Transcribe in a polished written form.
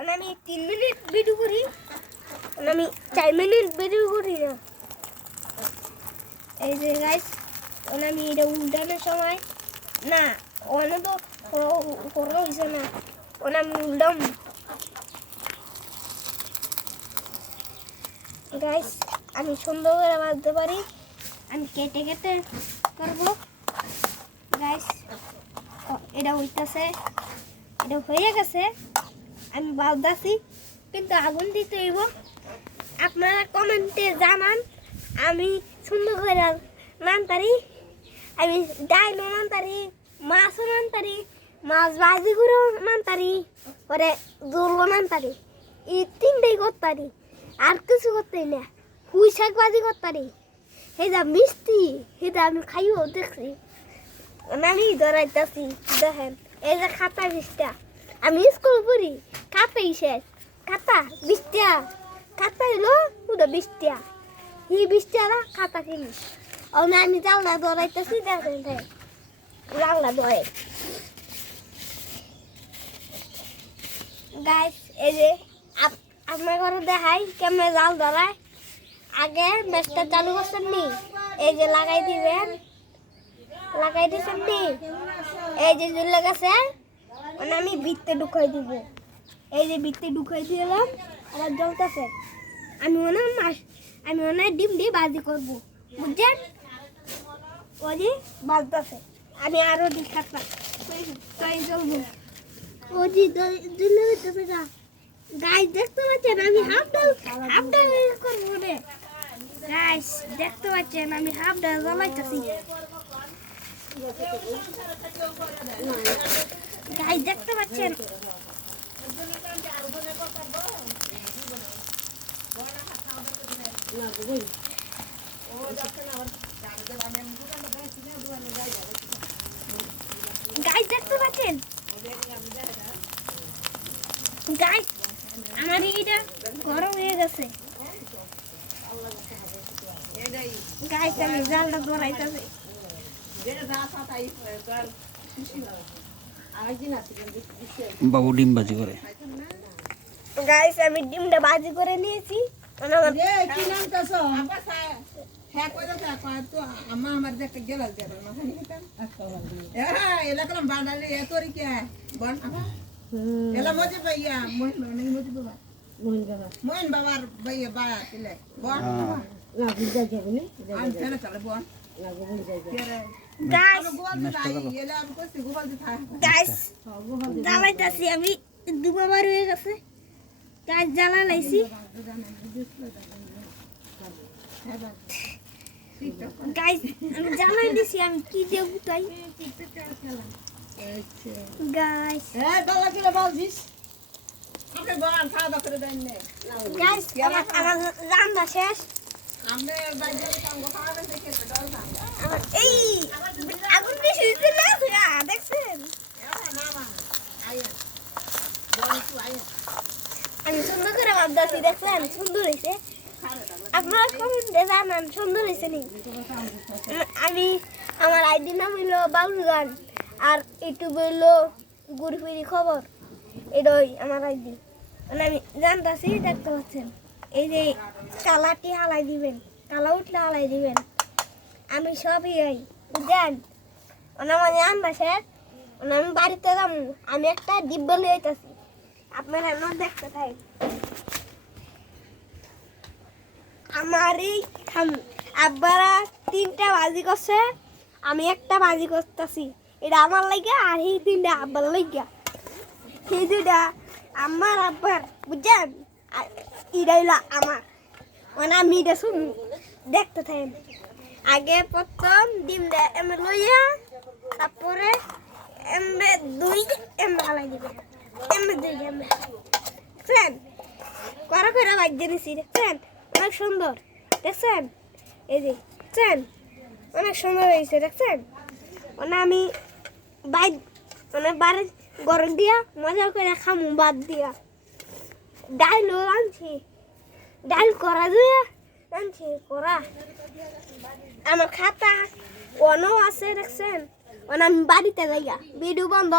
আমি 3 minute video করি আমি 4 মিনিট ভিডিও করি না এই যে গাইস আমি এটা উল্টানোর সময় না অনেক তো করো হইছে না আমি উল্টাম গাইস আমি সুন্দর করে বাঁধতে পারি আমি কেটে কেটে করব গাইস এটা হইতাছে এটা হয়ে গেছে আমি বাঁধতাছি কিন্তু আগুন দিতে হইব আপনারা কমেন্টে জানান আমি সুন্দর করে নানতারি আমি ডাইল নানতারি মাছ নানতারি মাছ ভাজি করে নানতারি পরে জোল নানতারি এই তিনটাই করতারি আর কিছু করতে না পুঁই শাক ভাজি করতারি সেটা মিষ্টি সেটা আমি খাইও দেখছি আমি ধরাইতেছি দেখেন এই যে খাতা বিষটা আমি স্কুল পড়ি খাতাই শেষ খাতা বিষটা খাতা এলো ওটা বিষটা এই বিষটা খাতা কিনি আমি জানলা ধরাইতেছি দেখেন জানলা ধরে গাইস এই যে আপনার ঘরে দেখাই কেমনে জাল ধরায় আগে বেশটা চালু করছেন নি এই যে লাগাই দিবেন লাগাই দিছেন নি এই যে জ্বলে গেছে আমি ভিতরে ঢুকাই দিব এই যে ভিতরে ঢুকাই দিলাম আর জ্বলতেছে আমি ডিম দিয়ে ভাজি করবো বুঝছেন ওই যে বাজতেছে আমি আরো দিই খাতা তাই জ্বলবো ওই যে জ্বলে হইতেছে গা গাইস দেখতে পাচ্ছেন আমি হাফ ডাল করবো রে গাইস দেখতে পাচ্ছেন আমি হাফ ডাল জ্বলাইতেছি গাইস দেখতে পাচ্ছেন গাইস দেখতে পাচ্ছেন গাইস আমার এটা গরম হয়ে গেছে গাইস আমি জালটা ধরাইতেছি বাবু ডিম বাজি করে গাইস আমি ডিমটা বাজি করে নিয়েছি কি নাম কাছো হ্যাঁ কই দাও তো আমার দেখতে গেল মাখানি খেতাম হ্যাঁ এলা কলম বানালে এতরি কে বন এলা মজে ভাইয়া মোহন বাবার ভাইয়া বায়া তিলে বন না বুঝা যাবে না আমি ফেলে চলে বন গাইস জ্বালাইতেছি আমি দুবার হয়ে গেছে গাছ জ্বালা লাইছি গাইস আমি জ্বালাই দিছি আমি কি দেব তাই গাইস ডলা কিলো বালছিস আপনি বল খাওয়া দাওয়া করে দেন নে গাইস আমার রান্না শেষ আমি বাইরে কাম খাওয়া দাওয়া দেখে ডল খাওয়া এই আগুন বেশি হইছে না দেখছেন আমি সুন্দর করে ভাবছি দেখছেন সুন্দর হয়েছে আপনারা কমেন্টে জানান সুন্দর হয়েছে নি আমি আমার আইডি নাম হইলো বাবুল গান আর ইউটিউব হইলো ঘুরি ফিরি খবর এটাই আমার আইডি আমি জানতাছি দেখতে পাচ্ছেন এই যে কালারটি হালাই দিবেন কালা উঠলে হালাই দিবেন আমি সবই হই বুঝলেন আমার জানবা স্যার আমি বাড়িতে যাবো আমি একটা ডিব্বা লিয়ে আইতাছি আপনারা আমার দেখতে থাকেন আমার এই আব্বারা 3টা বাজি করছে আমি একটা বাজি করতেছি এটা আমার লাগে আর এই 3টা আব্বার লাগে এই দুটা আমার আব্বার বুঝছেন এটা হইলো আমার আমি এটা শুন দেখতে থাকেন আগে প্রথম ডিমটা এমনি লইয়া তারপরে এমনি 2 হালাই দিবে এমনি 2 দেখছেন করা করে বাজিয়ে নিছি দেখছেন অনেক সুন্দর দেখছেন এই যে দেখছেন অনেক সুন্দর হয়েছে দেখছেন আমি বাড়ি গরম দিয়া মজা করে খামু বাদ দিয়া ডাইলও আনছি ডাইল করা দিয়ে আনছি করা আমার খাতা অনও আছে দেখছেন আমি বাড়িতে যাইয়া ভিডিও বন্ধ